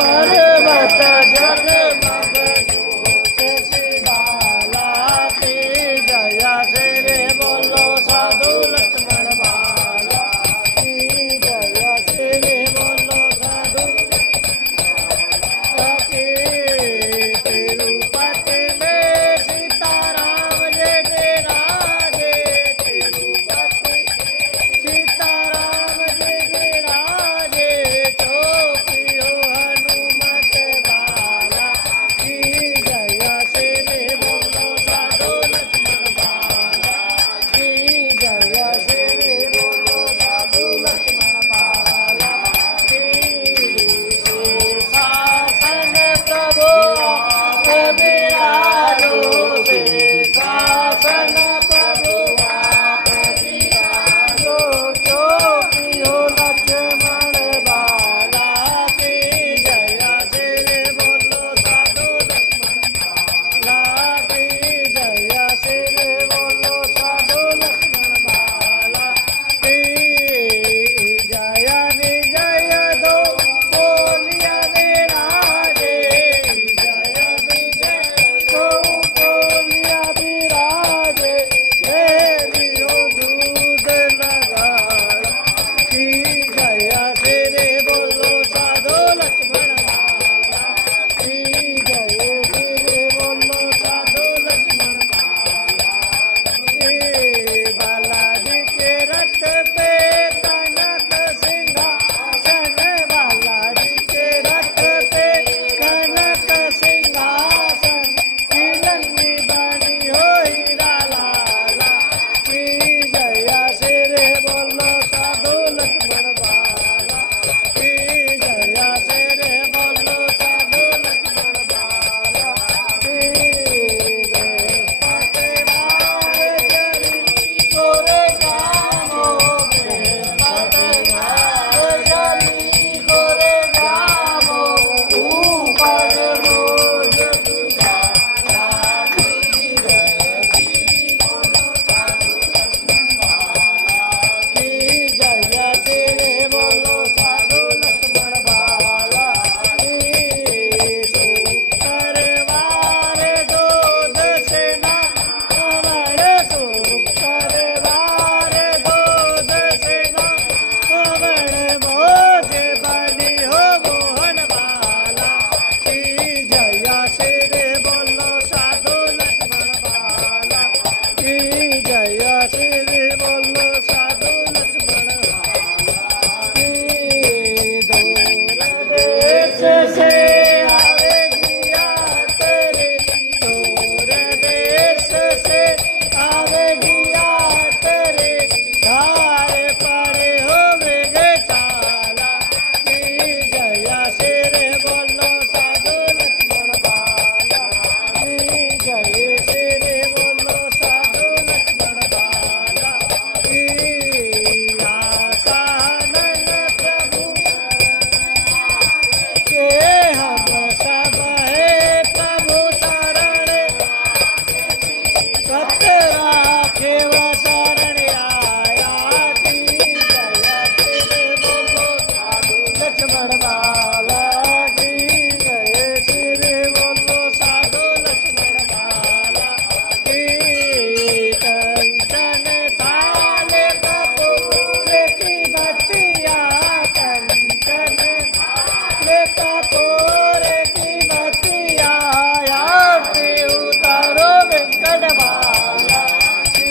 पर्वत जगमग ज्योत बाला की जय श्री बोलो साधु लक्ष्मण बाला की जय श्री बोलो साधु की तिरुपति में सीताराम जी विराजे तिरुपति सीताराम जी विराजे चौकियो हनुमत बाला की जय श्री बोलो साधु लक्ष्मण बाला की जय श्री बोलो साधु लक्ष्मण बाला की शासन प्रभु आप विराजो से शासन प्रभु आप विराजो चौकियो लक्ष्मण बाला की जय श्री बोलो साधु लक्ष्मण बाला की जय श्री बोलो साधु लक्ष्मण बाला की जय विजय दो बोलिया विराजे जय विजय दो बोलिया विराजे देवियो दूध लगाड़ा की जय श्री बोलो साधु लक्ष्मण बाला की जय श्री बोलो साधु लक्ष्मण बाला की बालाजी के रथ पे कनक सिंहासन बालाजी के रथ पे कनक सिंहासन की लंबी बनी हो हीरा लाला की जय श्री बोलो साधु लक्ष्मण बाला की जय श्री बोलो साधु लक्ष्मण बाला की पतवार चली गोरे गामो पतवार चली गोरे गामो ऊपर रोज गुजारा की जय श्री बोलो साधु लक्ष्मण बाला की जय श्री बोलो साधु लक्ष्मण बाला की शुक्रवार दो दशना कवड़ शुक्रवार दो दशना कवड़ मोज बनी हो मोहन बाला की जय श्री बोलो साधु लक्ष्मण बाला की जय श्री बोलो साधु लक्ष्मण बाला की दूर देश से आवे जिया तेरे दूर देश से आवे जिया तेरे धार पड़े हो मेरे चाला की जय श्री बोलो साधु लक्ष्मण बाला की जय श्री बोलो साधु लक्ष्मण बाला की आसानन प्रभु के हम सब है प्रभु शरण सत राखे व शरण आया की जय श्री बोलो साधु लक्ष्मण बाला की जय श्री बोलो साधु लक्ष्मण बाला की कंचन थाले कपूर की बत्तियां कंचन थाले कपूर की बत्तियां आरती उतारो वेंकट बाला की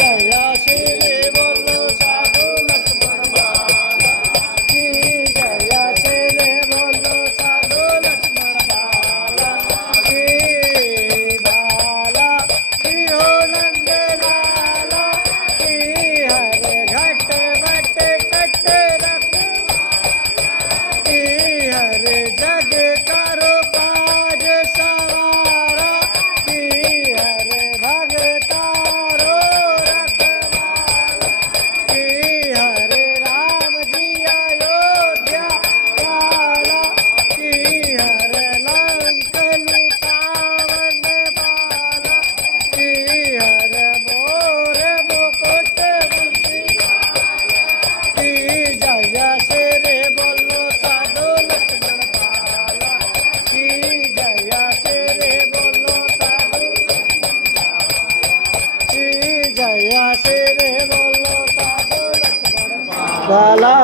जय श्री बोलो साधु लक्ष्मण बाला की जय श्री बोलो साधु लक्ष्मण बाला की बाला की हो नंद लाला की हर घट वट कट रख की हर जग आशे रे बोलो साधु लक्ष्मण पाला